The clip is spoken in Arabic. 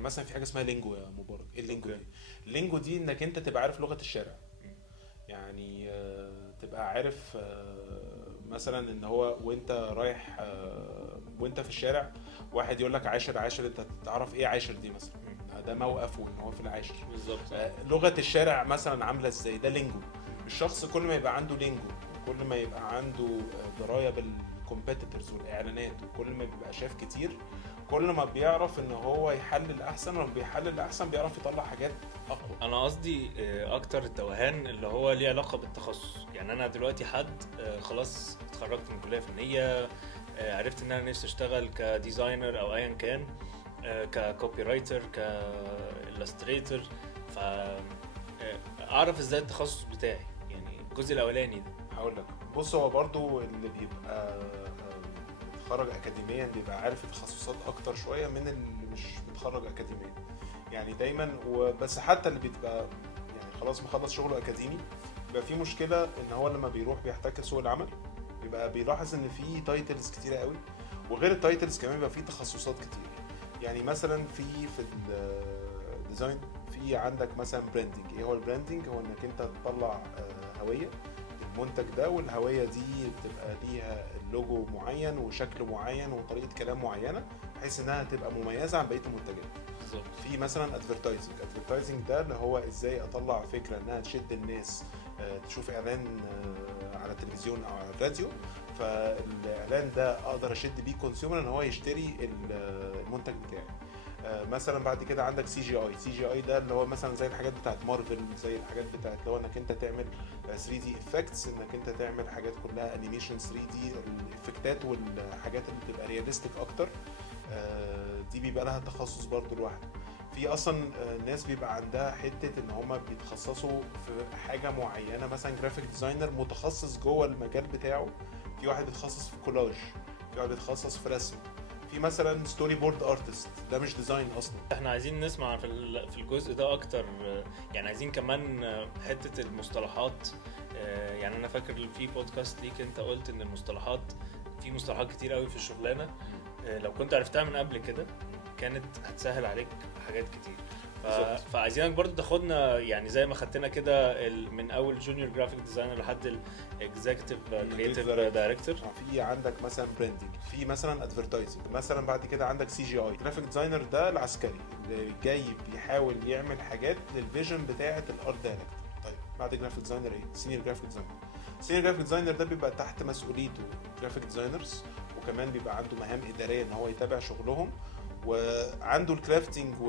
يعني مثلا في حاجه اسمها لينجو يا مبارك. ايه اللينجو اوكي. دي؟ اللينجو دي انك انت تبقى عارف لغه الشارع. يعني تبقى عارف مثلا ان هو وانت رايح وانت في الشارع، واحد يقول لك عاشر عاشر، انت تعرف ايه عاشر دي مثلا؟ ده موقف وان هو في العاشر. بالظبط. لغه الشارع مثلا عامله ازاي؟ ده لينجو. الشخص كل ما يبقى عنده لينجو، كل ما يبقى عنده درايه بالكومبيتيتورز والاعلانات، وكل ما بيبقى شاف كتير، كل ما بيعرف ان هو يحلل احسن، ولما بيحلل احسن بيعرف يطلع حاجات اقوى. انا قصدي اكتر التوهان اللي هو ليه علاقه بالتخصص. يعني انا دلوقتي حد خلاص اتخرجت من كليه فنيه، عرفت ان انا نفسي اشتغل كديزاينر او ايا كان، ككوبي رايتر، كالستريتور. ف اعرف ازاي التخصص بتاعي، يعني الجزء الاولاني ده. هقول لك، بص، هو برضو اللي بيبقى متخرج اكاديميا بيبقى عارف التخصصات اكتر شويه من اللي مش متخرج اكاديميا. يعني دايما وبس، حتى اللي بيبقى يعني خلاص مخلص شغله اكاديمي، بيبقى في مشكله ان هو لما بيروح بيحتك سوق العمل، بيبقى بيلاحظ ان في تايتلز كتيره قوي، وغير التايتلز كمان بيبقى في تخصصات كتير. يعني مثلا في الديزاين، في عندك مثلا براندنج. ايه هو البراندنج؟ هو انك انت تطلع هويه المنتج ده، والهويه دي بتبقى ليها لوجو معين وشكل معين وطريقه كلام معينه، بحيث انها تبقى مميزه عن بقيه المنتجات. بالظبط. في مثلا ادفرتايزنج ده اللي هو ازاي اطلع فكره انها تشد الناس تشوف اعلان على التلفزيون او على الراديو، فالاعلان ده اقدر اشد بيه كونسيومر ان هو يشتري المنتج بتاعي. مثلا بعد كده عندك سي جي اي ده اللي هو مثلا زي الحاجات بتاعت مارفل، زي الحاجات بتاعت اللي هو انك انت تعمل 3 دي افكتس، انك انت تعمل حاجات كلها انيميشن 3 دي، الافكتات والحاجات اللي بتبقى رياليستيك اكتر. دي بيبقى لها تخصص برضو لوحده. في اصلا ناس بيبقى عندها حته ان هم بيتخصصوا في حاجه معينه، مثلا جرافيك ديزاينر متخصص جوه المجال بتاعه، في واحد بيتخصص في كولاج، في واحد بيتخصص في رسم، في مثلا ستوري بورد ارتست، ده مش ديزاين اصلا. احنا عايزين نسمع في الجزء ده اكتر، يعني عايزين كمان حتة المصطلحات. يعني انا فاكر في بودكاست ليك انت قلت ان المصطلحات، في مصطلحات كتير قوي في الشغلانة، لو كنت عرفتها من قبل كده كانت هتسهل عليك حاجات كتير. بالظبط. فعايزينك برضو تاخدنا، يعني زي ما خدتنا كده من اول جونيور جرافيك ديزاينر لحد الاكزيكتيف كرييتيف دايركتور. في عندك مثلا براندنج، في مثلا ادفرتايزنج، مثلا بعد كده عندك سي جي اي. جرافيك ديزاينر ده العسكري اللي جاي بيحاول يعمل حاجات للفيجن بتاعه الارت دايركتور. طيب بعد جرافيك ديزاينر ايه؟ سينيور جرافيك ديزاينر. سينيور جرافيك ديزاينر ده بيبقى تحت مسؤوليته جرافيك ديزاينرز، وكمان بيبقى عنده مهام اداريه ان هو يتابع شغلهم، وعنده الكرافتنج